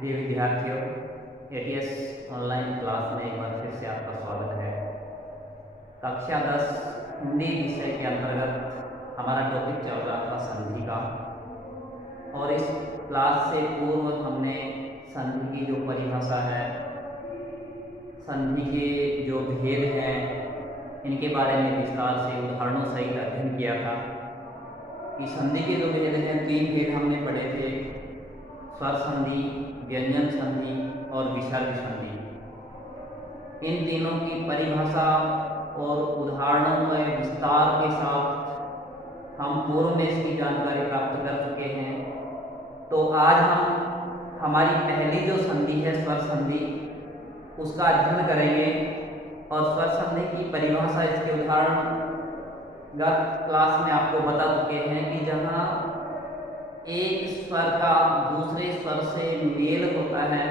प्रिय विद्यार्थियों, ATS online class में एक बार फिर से आपका स्वागत है। कक्षा 10 हिंदी विषय के अंतर्गत हमारा टॉपिक चल रहा था संधि का, और इस क्लास से पूर्व हमने संधि की जो परिभाषा है, संधि के जो भेद हैं, इनके बारे में विस्तार से उदाहरणों सहित अध्ययन किया था। कि संधि के जो भेद हैं, 3 भेद हमने पढ़े थे: स्वर संधि, व्यंजन संधि और विसर्ग संधि। इन तीनों की परिभाषा और उदाहरणों में विस्तार के साथ हम पूर्व में इसकी जानकारी प्राप्त कर चुके हैं। तो आज हम हमारी पहली जो संधि है स्वर संधि, उसका अध्ययन करेंगे। और स्वर संधि की परिभाषा, इसके उदाहरण गत क्लास में आपको बता चुके हैं कि जहाँ एक स्वर का दूसरे स्वर से मेल होता है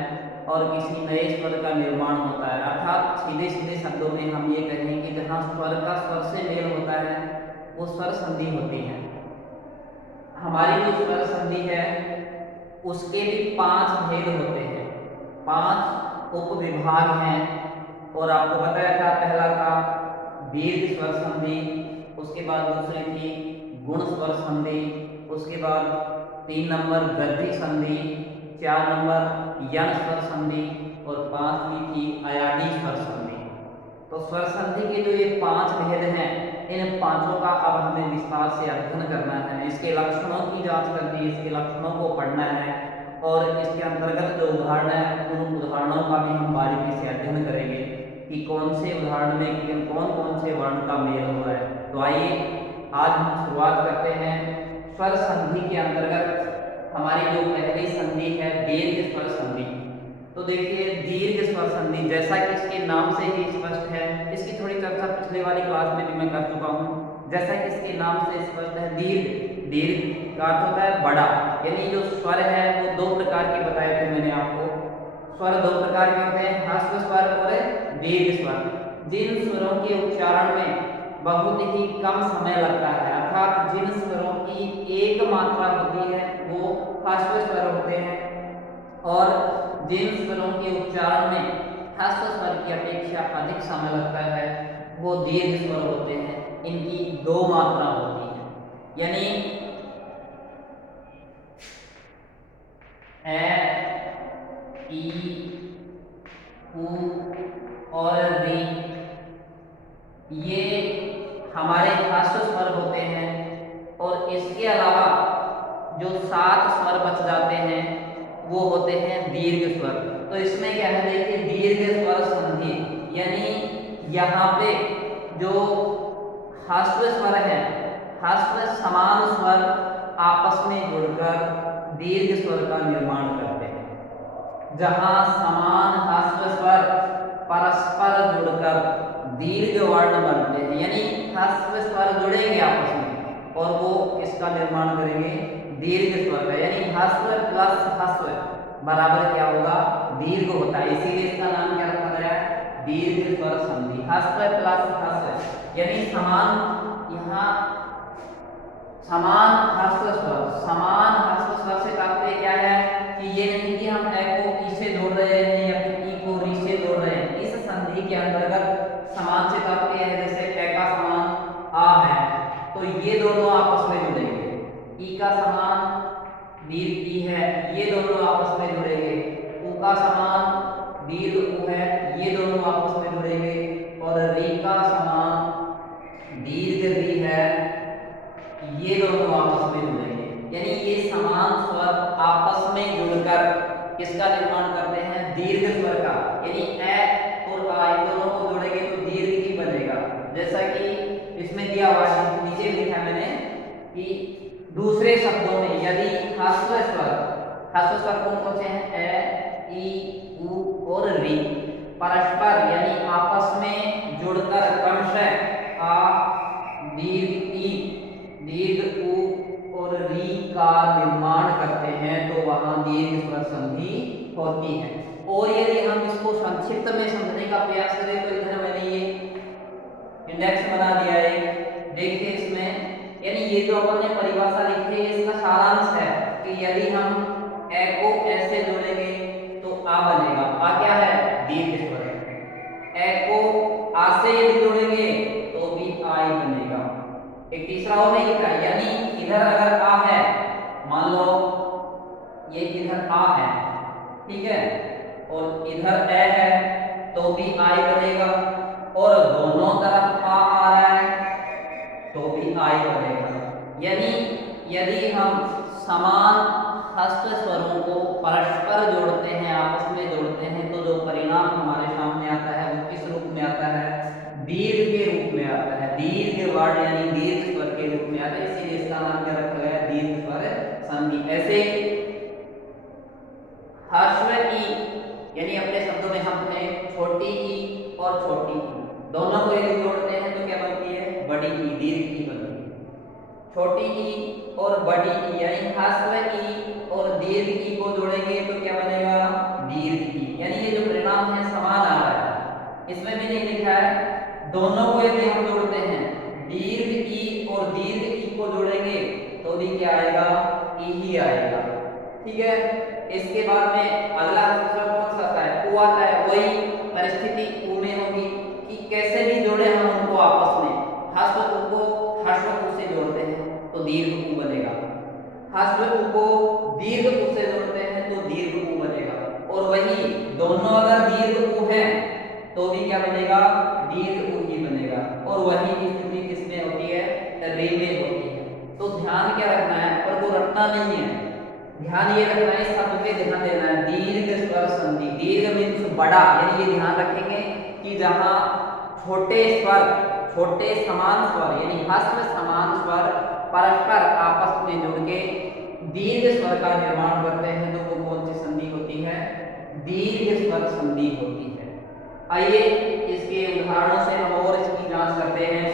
और किसी नए स्वर का निर्माण होता है, अर्थात सीधे सीधे शब्दों में हम ये कहें कि जहाँ स्वर का स्वर से मेल होता है वो स्वर संधि होती है। हमारी जो स्वर संधि है उसके भी 5 भेद होते हैं, 5 उपविभाग हैं। और आपको बताया था, पहला था दीर्घ स्वर संधि, उसके बाद दूसरी थी गुण स्वर संधि, उसके बाद 3 नंबर गद्दी संधि, 4 नंबर यण स्वर संधि और 5वीं थी अयाडी स्वर संधि। तो स्वर संधि के जो ये 5 भेद हैं, इन पांचों का अब हमें विस्तार से अध्ययन करना है। इसके लक्षणों की जांच करनी है, इसके लक्षणों को पढ़ना है और इसके अंतर्गत जो उदाहरण है उन उदाहरणों का भी हम बारीकी से अध्ययन करेंगे कि कौन से उदाहरण में कौन कौन से वर्ण का मेल हो रहा है। तो आइए आज हम शुरुआत करते हैं। स्वर संधि के अंतर्गत हमारी जो पहली संधि है दीर्घ स्वर संधि। तो देखिए, दीर्घ स्वर संधि जैसा कि इसके नाम से ही स्पष्ट है, इसकी थोड़ी चर्चा पिछले वाली क्लास में भी मैं कर चुका हूँ। जैसा कि इसके नाम से स्पष्ट है, दीर्घ, दीर्घ का अर्थ होता है बड़ा, यानी जो स्वर है वो 2 प्रकार के बताए थे मैंने आपको। स्वर 2 प्रकार के होते हैं, ह्रस्व स्वर और दीर्घ स्वर। जिन स्वरों के उच्चारण में बहुत ही कम समय लगता है, अर्थात जिन स्वरों की एक मात्रा होती है वो ह्रस्व स्वर होते हैं, और जिन स्वरों के उच्चारण में ह्रस्व स्वर की अपेक्षा अधिक समय लगता है वो दीर्घ स्वर होते हैं। इनकी 2 मात्रा होती है, यानी ए, ई, उ और री, ये हमारे ह्रस्व स्वर होते हैं। और इसके अलावा जो 7 स्वर बच जाते हैं वो होते हैं दीर्घ स्वर। तो इसमें क्या है, देखिए, दीर्घ स्वर संधि, यानी यहाँ पे जो ह्रस्व स्वर है, ह्रस्व समान स्वर आपस में जुड़कर दीर्घ स्वर का निर्माण करते हैं। जहाँ समान ह्रस्व स्वर परस्पर जुड़कर दीर्घ वर्ण बनते हैं, यानी ह्रस्व स्वर जुड़ेंगे आपस में और वो किसका निर्माण करेंगे, दीर्घ स्वर का। यानी ह्रस्व प्लस ह्रस्व बराबर क्या होगा, दीर्घ होता है। इसीलिए इसका नाम क्या रखा गया है, दीर्घ स्वर संधि। ह्रस्व प्लस ह्रस्व यानी समान, यहाँ समान ह्रस्व स्वर, समान ह्रस्व स्वर से तात्पर्य क्या है कि ये नहीं कि हम ए को ई से जोड़ रहे हैं या फिर ई को री से जोड़ रहे हैं। इस संधि के अंतर्गत समान से तात्पर्य है, जैसे ए का समान आ है तो ये दोनों आपस में जुड़ेंगे, ई का समान दीर्घ ई है, ये दोनों आपस में जुड़ेंगे, उ का समान दीर्घ उ है, ये दोनों आपस में जुड़ेंगे, और री का समान दीर्घ री है, ये दोनों आपस में जुड़ेंगे। यानी ये समान स्वर आपस में जुड़कर किसका निर्माण करते हैं, दीर्घ स्वर का। यानी ए और आ इन दोनों को जोड़ेंगे तो दीर्घ ही बनेगा। जैसा कि इसमें दिया हुआ है, नीचे लिखा है मैंने कि दूसरे शब्दों में यदि ह्रस्व स्वर कौन कौन से हैं, ए, ई, उ और री, परस्पर यानी आपस में जुड़कर क्रमशः आ, दीर्घ ई, दीर्घ उ और री का निर्माण करते हैं तो वहां दीर्घ स्वर संधि होती है। और यदि हम इसको संक्षिप्त में समझने का प्रयास करें तो इधर मैंने ये इंडेक्स बना दिया है, देखिए इसमें, यानी ये जो अपन ने परिभाषा लिखी है इसका सारांश है कि यदि हम ए को ऐसे जोड़ेंगे आ बनेगा। आ क्या है? दीर्घ स्वर है। ए को आ से यदि जोड़ेंगे तो भी आ ही बनेगा। एक तीसरा और नहीं लिखा है, यानी इधर अगर आ है, मान लो ये इधर आ है, ठीक है, और इधर ए है, तो भी आ ही बनेगा। और दोनों तरफ आ रहा है तो भी आ ही बनेगा। यानी यदि हम समान हस्त स्वरों को परस्पर जोड़ते हैं, आपस में जोड़ते हैं, तो जो परिणाम हमारे सामने आता है वो किस रूप में आता है? दीर्घ के रूप में आता है। दीर्घ वर्ण यानी दीर्घ स्वर के रूप में आता है, इसीलिए इसका नाम क्या रखा गया है? दीर्घ स्वर संधि। ऐसे ह्रस्व ई, यानी अपने शब्दों में हम कहें छोटी ई और छोटी ई, दोनों को यदि जोड़ते हैं तो क्या बनती है? बड़ी ई, दीर्घ ई बनती है। छोटी ई और बड़ी ई यानी ह्रस्व ई और दीर्घ ई को जोड़ेंगे तो क्या बनेगा? दीर्घ ई। यानी ये जो परिणाम है समान आ रहा है, इसमें भी नहीं लिखा है। दोनों को यदि हम जोड़ते हैं, दीर्घ ई और दीर्घ ई को जोड़ेंगे तो भी क्या आएगा? ई ही आएगा। ठीक है। इसके बाद में अगला दूसरा कौन सा आता है? उ आता है। वही परिस्थिति उ में होगी कि कैसे भी जोड़े हम उनको आपस में, ह्रस्व उ को ह्रस्व उ से जोड़ते हैं तो दीर्घ उ बनेगा, ह्रस्व उ को दीर्घ उ से जोड़ते हैं तो दीर्घ उ बनेगा। और वही दोनों अगर दीर्घ उ हैं तो भी क्या बनेगा? दीर्घ उ ही बनेगा। और वही स्थिति किसमें होती है? रे में होती है। तो ध्यान क्या रखना है? पर को रटना नहीं है, ध्यान ये रखना है, शब्द पे ध्यान देना है। दीर्घ स्वर संधि, दीर्घ मीन्स बड़ा, यानी ये ध्यान रखेंगे कि जहां छोटे स्वर, छोटे समान स्वर यानी ह्रस्व समान स्वर परस्पर आपस में जुड़ के दीर्घ स्वर का निर्माण करते हैं तो वो कौन सी संधि होती है? दीर्घ स्वर संधि होती है। आइए इसके उदाहरणों से हम और इसकी जांच करते हैं।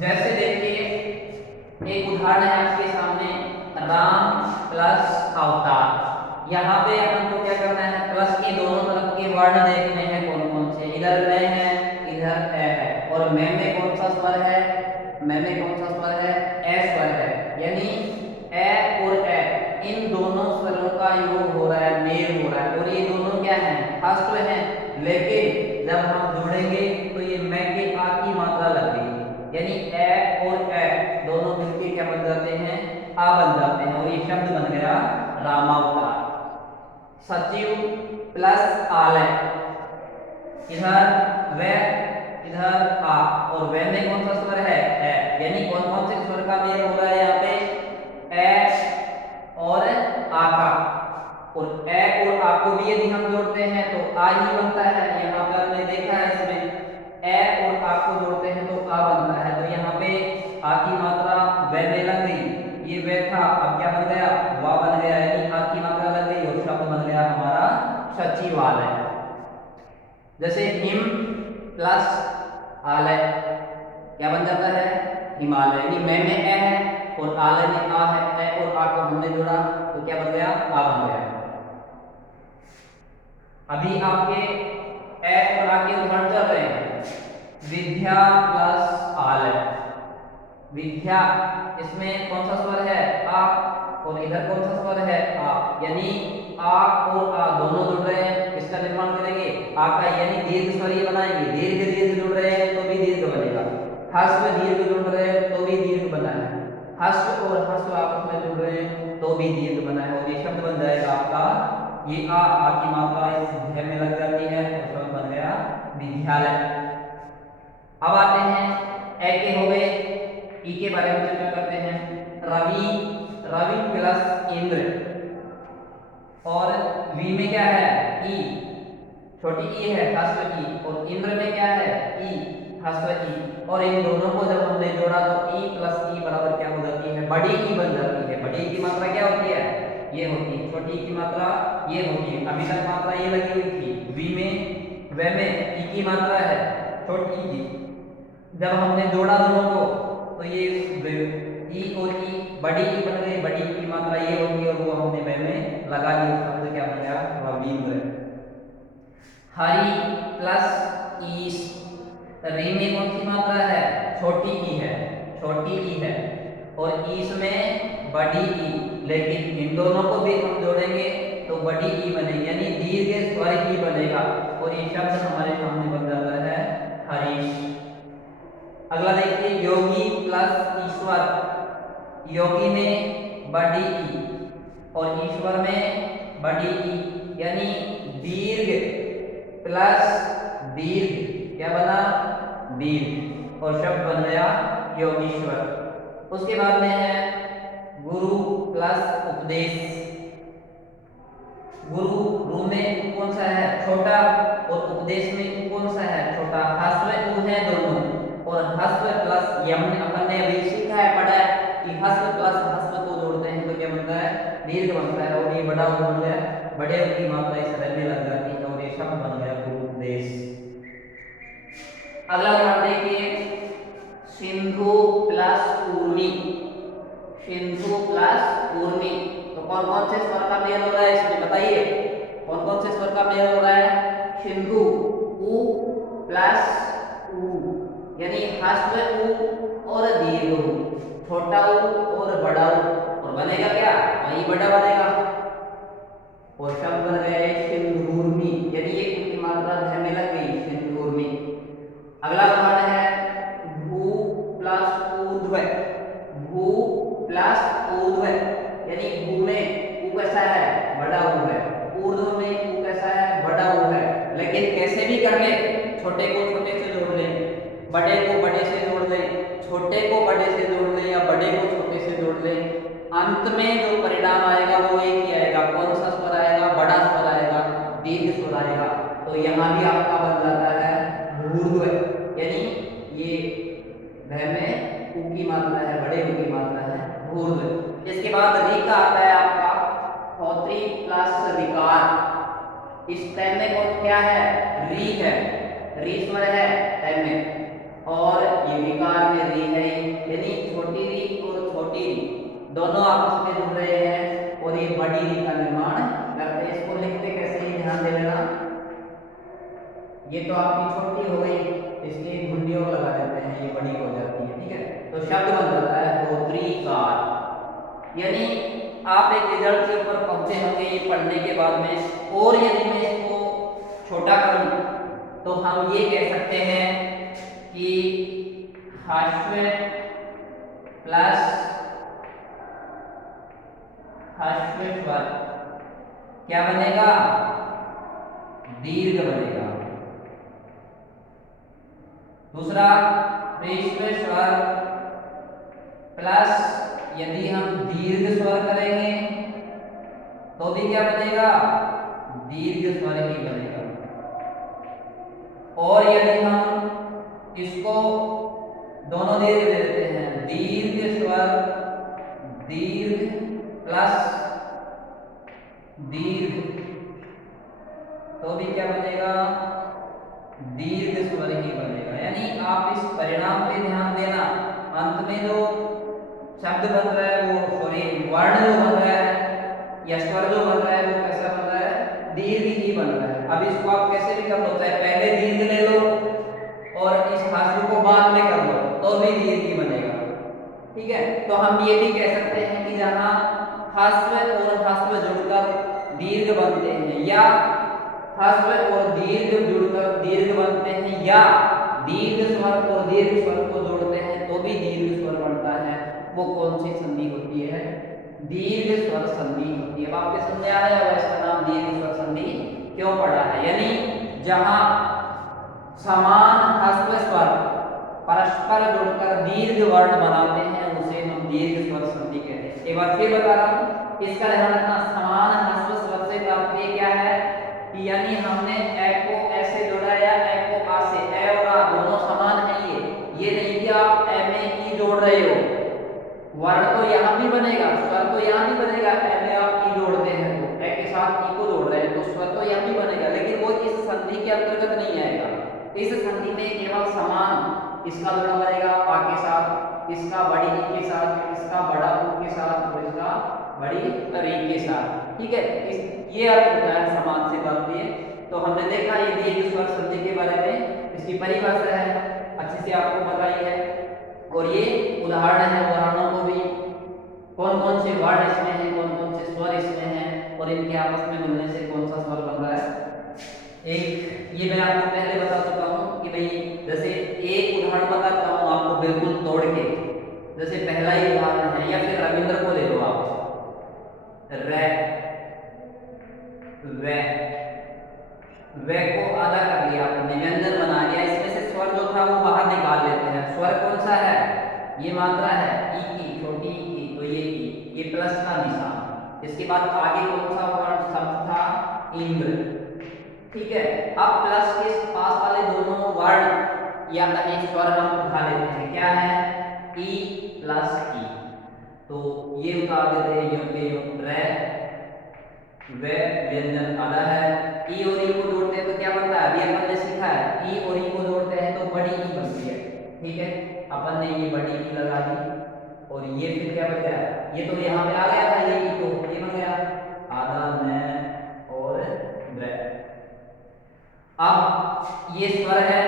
जैसे देखिए, एक उदाहरण है आपके सामने, राम प्लस अवतार। यहाँ पे अपन को क्या करना है? प्लस के दोनों तरफ के वर्ण देखने हैं कौन कौन से। इधर मैं है, इधर ए है, और मैं में कौन सा स्वर है? मैं में कौन सा स्वर है? ए स्वर है। यानी ए और ए, इन दोनों स्वरों का योग हो रहा है, मेल हो रहा है, और ये दोनों क्या है? ह्रस्व है। लेकिन जब हम जोड़ेंगे तो ये मैं के आ की मात्रा लग गई, यानी ए और ए दोनों मिलके क्या बन जाते हैं? आ बन जाते हैं, और ये शब्द बन गया रामावतार। सचिव प्लस आलय, इधर वे, इधर आ, और वे में कौन सा स्वर है? ए। यानी कौन कौन से स्वर का मेल हो रहा है यहाँ पे? ए और आ का। और ए और आ को भी यदि हम जोड़ते हैं तो आ ही बनता है। यहाँ पर हमने देखा है, इसमें ए और आ को जोड़ते हैं तो आ बनता है। तो यहाँ पे आ की मात्रा वे में लग गई, ये वे था, अब क्या बन गया? वा बन गया, यानी आ की मात्रा लग गई और शब्द बन गया हमारा सचिवालय। जैसे हिम प्लस आलय क्या बन जाता है? हिमालय। यानी मैं में ए है और आलय में आ है, ए और आ को हमने जोड़ा तो क्या बन गया? आ बन गया। अभी आपके ए और आ के उदाहरण चल रहे हैं। विद्या प्लस आलय, विद्या, इसमें कौन सा स्वर है? आ, और इधर कौन सा स्वर है? आ। यानी आ और आ दोनों जुड़ रहे हैं, किसका निर्माण करेंगे? आ का, यानी दीर्घ स्वर ये बनाएंगे। दीर्घ दीर्घ जुड़ रहे हैं तो भी दीर्घ बनेगा, ह्रस्व दीर्घ जुड़ रहे हैं तो भी दीर्घ बना है, ह्रस्व और ह्रस्व आपस में जुड़ रहे हैं तो भी दीर्घ बना है, और ये शब्द बन जाएगा आपका, ये आ की मात्रा इस ध्य में लग जाती है और शब्द बन गया विद्यालय। अब आते हैं ए के हो गए, ई के बारे में चर्चा करते हैं। रवि, रवि प्लस इंद्र, और वी में क्या है? ई, छोटी ई है ह्रस्व ई, और इंद्र में क्या है? ई, ह्रस्व ई, और इन दोनों को जब हमने जोड़ा तो ई प्लस ई बराबर क्या हो जाती है? बड़ी ई बन जाती है। बड़ी की मात्रा क्या होती है? ये होती है। छोटी की मात्रा ये होती है। अभी तक मात्रा ये लगी हुई थी, वी में, वे में ई की मात्रा है छोटी की। जब हमने जोड़ा दोनों को तो ये ई और ई बड़ी ई बन गई, बड़ी की मात्रा ये होगी और वो हमने वे में लगा दी, शब्द क्या बन गया? रविंद्र। हरि प्लस ईश, री में कौन सी मात्रा है? छोटी ई है, छोटी ई है, और ईश में बड़ी ई, लेकिन इन दोनों को भी हम जोड़ेंगे तो बड़ी ई बनेगी, यानी दीर्घ स्वर ही बनेगा और ये शब्द हमारे सामने बन जाता है हरीश। अगला देखिए, योगी प्लस ईश्वर। योगी में बड़ी ई और ईश्वर में बड़ी ई, यानी दीर्घ प्लस दीर्घ, क्या बना? दीर्घ, और शब्द बन गया योगीश्वर। उसके बाद में है गुरु प्लस उपदेश। गुरु, रू में कौन सा है? छोटा, और उपदेश में कौन सा है? छोटा। हस्व उ है दोनों, और हस्व प्लस यम अपन ने अभी सीखा है, पढ़ा है कि हस्व प्लस हस्व को जोड़ते हैं तो क्या बनता है? दीर्घ बनता है, और ये बड़ा बन गया, बड़े की मात्रा इस रहने लग जाती है और ये शब्द बन गया गुरु उपदेश। अगला उदाहरण देखिए, सिंधु प्लस ऊर्मी। सिंधु प्लस ऊर्मी, तो कौन कौन से स्वर का मेल हो रहा है इसमें बताइए? कौन कौन से स्वर का मेल हो रहा है? सिंधु उ प्लस ऊ, यानी हस्व उ और दीर्घ उ, छोटा उ और बड़ा उ, और बनेगा क्या? वही बड़ा बनेगा, और शब्द बन गए सिंधूर्मी, यानी ये की मात्रा ध्यान में लग गई, सिंधूर्मी। अगला उदाहरण है भू प्लस ऊर्ध्व। भू प्लस ऊर्ध्व, यानी भू में ऊ कैसा है? बड़ा ऊ है, ऊर्ध्व में ऊ कैसा है? बड़ा ऊ है, लेकिन कैसे भी कर ले, छोटे को छोटे से जोड़ ले, बड़े को बड़े से जोड़ ले, छोटे को बड़े से जोड़ ले, या बड़े को छोटे से जोड़ ले, अंत में जो परिणाम आएगा वो एक ही आएगा। कौन सा स्वर आएगा? बड़ा स्वर आएगा, दीर्घ स्वर आएगा। तो यहाँ भी आपका बन जाता है भूर्ध्व, यानी ये वह में उ की मात्रा है, बड़े उ की मात्रा है, भूर्ध्व। इसके बाद री का आता है आपका होत्री प्लस विकार। इस टाइम में कौन क्या है? री है, री स्वर है टाइम में, और ये विकार में री है, यानी छोटी री और छोटी री दोनों आपस में जुड़ रहे हैं और ये बड़ी री का निर्माण करते हैं। इसको लिखते कैसे ही ध्यान दे लेना, ये तो आपकी छोटी हो गई, इसलिए घुंडी और लगा देते हैं, ये बड़ी हो जाती है, ठीक है। तो शब्द बन जाता है होत्रीकार। यानी आप एक रिजल्ट के ऊपर पहुंचे होंगे ये पढ़ने के बाद में, और यदि मैं इसको छोटा करूं तो हम ये कह सकते हैं कि ह्रस्व प्लस ह्रस्व स्वर क्या बनेगा? दीर्घ बनेगा। दूसरा ह्रस्व स्वर प्लस यदि हम दीर्घ स्वर करेंगे तो भी क्या बनेगा? दीर्घ स्वर ही बनेगा। और यदि हम इसको दोनों दीर्घ ले लेते हैं, दीर्घ स्वर दीर्घ प्लस दीर्घ, तो भी क्या बनेगा? दीर्घ स्वर ही बनेगा। यानी आप इस परिणाम पे ध्यान देना, अंत में जो शब्द बन रहा है वो, सॉरी वर्ण जो बन रहा है या स्वर जो बन रहा है वो कैसा बन रहा है? दीर्घ ही बन रहा है। अब इसको आप कैसे भी कर लो, चाहे पहले दीर्घ ले लो और इस ह्रस्व को बाद में कर लो तो भी दीर्घ ही बनेगा, ठीक है। तो हम ये भी कह सकते हैं कि जहां ह्रस्व और ह्रस्व जुड़कर दीर्घ बनते हैं, या ह्रस्व और दीर्घ जुड़कर दीर्घ बनते हैं, या दीर्घ स्वर और दीर्घ स्वर को जोड़ते हैं तो भी दीर्घ स्वर बनता है। वो कौन सी संधि होती है? दीर्घ स्वर संधि होती है। अब आपके समझ आ रहा है इसका नाम दीर्घ स्वर संधि क्यों पड़ा है। यानी जहां समान ह्रस्व स्वर परस्पर जुड़कर दीर्घ वर्ण बनाते हैं उसे हम दीर्घ स्वर संधि कहते हैं। एक बार फिर बता रहा हूं, इसका ध्यान रखना, समान ह्रस्व स्वर से तात्पर्य क्या है कि यानी हमने ए को ऐसे जोड़ा या ए को आ से, ए और आ दोनों समान है, ये नहीं कि आप ए में ई जोड़ रहे हो, वर्ण तो यहाँ भी बनेगा, स्वर तो यहाँ भी बनेगा, ए में आप ई जोड़ते हैं तो ए के साथ ई को जोड़ रहे हैं तो स्वर तो यहाँ भी बनेगा, लेकिन वो इस संधि के अंतर्गत नहीं आएगा। इस संधि में केवल समान इसका जोड़ा बनेगा आ के साथ, इसका बड़ी ई के साथ, इसका बड़ा ऊ के साथ और इसका बड़ी री के साथ, ठीक है। ये अर्थ होता है समान से तात्पर्य। तो हमने देखा ये दीर्घ स्वर संधि के बारे में, इसकी परिभाषा है अच्छे से आपको बताई है, और ये उदाहरण है, उदाहरणों को भी कौन कौन से वर्ड इसमें हैं, कौन कौन से स्वर इसमें हैं, और जिनके आपस में मिलने से कौन सा स्वर बन रहा है। एक ये मैं आपको पहले बता चुका हूँ कि भाई जैसे एक उदाहरण बताता हूँ आपको बिल्कुल तोड़ के। जैसे पहला ही उदाहरण है, या फिर रविंद्र को ले लो आप, रे, वे, वे को आधा कर लिया आपने, व्यंजन बना लिया। इसमें से स्वर जो था वो बाहर निकाल लेते हैं। स्वर कौन सा है, ये मात्रा है ई की, छोटी ई की, तो ये ई, ये प्लस का निशान। इसके बाद आगे कौन सा वर्ण शब्द था, इंद्र। ठीक है, अब प्लस के पास वाले दोनों वर्ण या कहें स्वर हम उठा लेते हैं। क्या है, ई प्लस ई, तो ये उतार देते हैं यूं के यूं, रे, वे व्यंजन आधा है। ई और ई को जोड़ते हैं तो क्या बनता है, अभी अपन ने सीखा है, ई और ई को जोड़ते हैं तो बड़ी ई बनती है। ठीक है, अपन ने ये बड़ी ई लगा दी, और ये फिर क्या बन गया, ये तो यहाँ पे आ गया था, ये ई तो ये बन गया आधा, न और रे। अब ये स्वर है,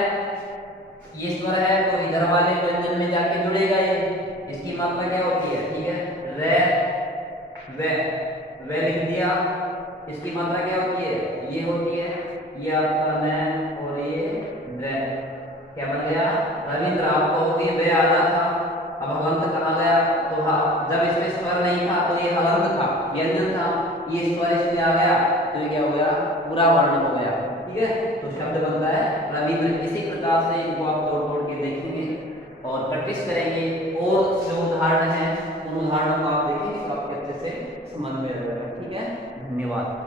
ये स्वर है, तो इधर वाले व्यंजन में जाके जुड़ेगा ये। इसकी मात्रा क्या होती है, ठीक है, रे, वे लिख दिया। इसकी मात्रा क्या होती है, ये होती है, ये आपका न और ये द्र। क्या बन गया, रविंद्र। आप कहोगे वे आधा था, अब हलंत कहाँ गया, तो हाँ, जब इसमें स्वर नहीं था तो ये हलंत था, व्यंजन था, ये स्वर इसमें आ गया तो ये क्या हो गया, पूरा वर्ण हो गया। ठीक है, तो शब्द बनता है रविंद्र। इसी प्रकार से इनको आप तोड़ तोड़ के देखेंगे और प्रैक्टिस करेंगे, और जो उदाहरण है उन उदाहरणों को आप देखेंगे तो आपके अच्छे से समझ में आएगा। ठीक है, धन्यवाद।